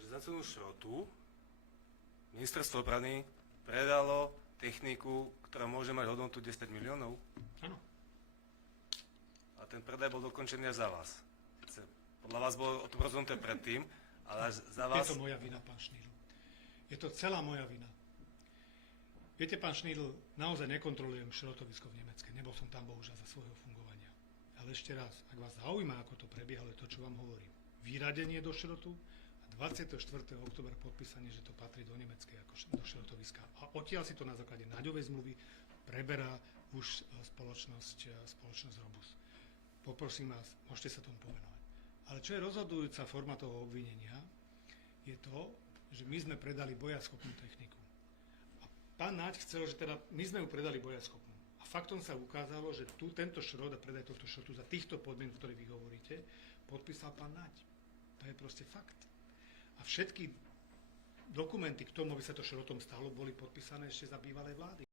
Takže za cenu šrotu ministerstvo obrany predalo techniku, ktorá môže mať hodnotu 10 miliónov. Áno. A ten predaj bol dokončený až za vás. Podľa vás bolo to rozhodnuté predtým, ale až za vás... Je to moja vina, pán Šnídl. Je to celá moja vina. Viete, pán Šnídl, naozaj nekontrolujem šrotovisko v Nemecke. Nebol som tam bohužiaľ za svojho fungovania. Ale ešte raz, ak vás zaujíma, ako to prebiehalo, je to, čo vám hovorím. Vyradenie do šrotu a 24. októbra podpísanie, že to patrí do nemeckej ako do šrotoviska. A odtiaľ si to na základe Naďovej zmluvy preberá už spoločnosť Robus. Poprosím vás, môžete sa tomu povenovať. Ale čo je rozhodujúca forma toho obvinenia, je to, že my sme predali bojaschopnú techniku. A pán Naď chcel, že teda my sme ju predali bojaschopnú. A faktom sa ukázalo, že tento šrot a predaj tohto šrotu za týchto podmienok, ktoré vy hovoríte, podpísal pán Naď. To je proste fakt. A všetky dokumenty k tomu, aby sa to šrotom stalo, boli podpísané ešte za bývalej vlády.